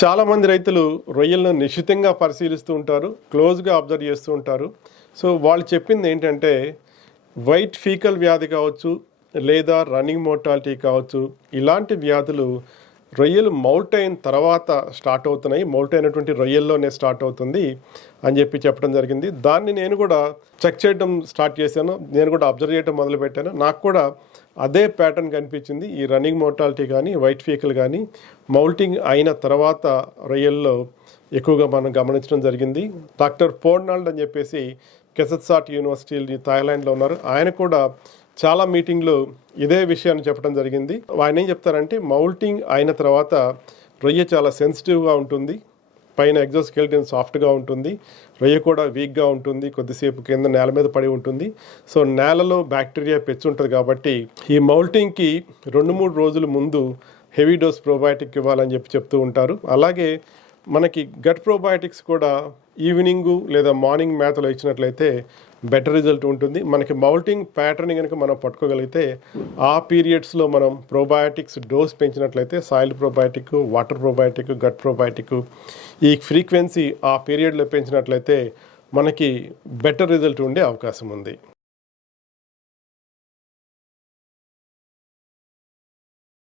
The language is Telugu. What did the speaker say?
చాలామంది రైతులు రొయ్యలను నిశితంగా పరిశీలిస్తూ ఉంటారు, క్లోజ్గా అబ్జర్వ్ చేస్తూ ఉంటారు. సో వాళ్ళు చెప్పింది ఏంటంటే వైట్ ఫీకల్ వ్యాధి కావచ్చు, లేదా రన్నింగ్ మోర్టాలిటీ కావచ్చు, ఇలాంటి వ్యాధులు రొయ్యలు మౌల్ట్ అయిన తర్వాత స్టార్ట్ అవుతున్నాయి, మౌల్ట్ అయినటువంటి రొయ్యల్లోనే స్టార్ట్ అవుతుంది అని చెప్పడం జరిగింది. దాన్ని నేను కూడా చెక్ చేయడం స్టార్ట్ చేశాను, నేను కూడా అబ్జర్వ్ చేయడం మొదలుపెట్టాను. నాకు కూడా అదే ప్యాటర్న్ కనిపించింది. ఈ రన్నింగ్ మోర్టాలిటీ కానీ వైట్ ఫీకల్ కానీ మౌల్టింగ్ అయిన తర్వాత రొయ్యల్లో ఎక్కువగా మనం గమనించడం జరిగింది. డాక్టర్ పోర్నాల్డ్ అని చెప్పేసి కెసత్సాట్ యూనివర్సిటీ థాయిలాండ్లో ఉన్నారు. ఆయన కూడా చాలా మీటింగ్లో ఇదే విషయాన్ని చెప్పడం జరిగింది. ఆయన ఏం చెప్తారంటే మౌల్టింగ్ అయిన తర్వాత రొయ్య చాలా సెన్సిటివ్గా ఉంటుంది, పైన ఎగ్జోస్కెలిటన్ సాఫ్ట్గా ఉంటుంది, రొయ్య కూడా వీక్గా ఉంటుంది, కొద్దిసేపు కింద నేల మీద పడి ఉంటుంది. సో నేలలో బ్యాక్టీరియా పెచ్చి ఉంటుంది కాబట్టి ఈ మౌల్టింగ్కి 2-3 రోజుల ముందు హెవీ డోస్ ప్రోబయాటిక్ ఇవ్వాలని చెప్తూ ఉంటారు. అలాగే మనకి గట్ ప్రోబయాటిక్స్ కూడా ఈవినింగు లేదా మార్నింగ్ మేతలో ఇచ్చినట్లయితే బెటర్ రిజల్ట్ ఉంటుంది. మనకి మౌల్టింగ్ ప్యాటర్న్ కనుక మనం పట్టుకోగలిగితే ఆ పీరియడ్స్లో మనం ప్రోబయాటిక్స్ డోస్ పెంచినట్లయితే soil probiotic, water probiotic, gut probiotic ఈ ఫ్రీక్వెన్సీ ఆ పీరియడ్లో పెంచినట్లయితే మనకి బెటర్ రిజల్ట్ ఉండే అవకాశం ఉంది.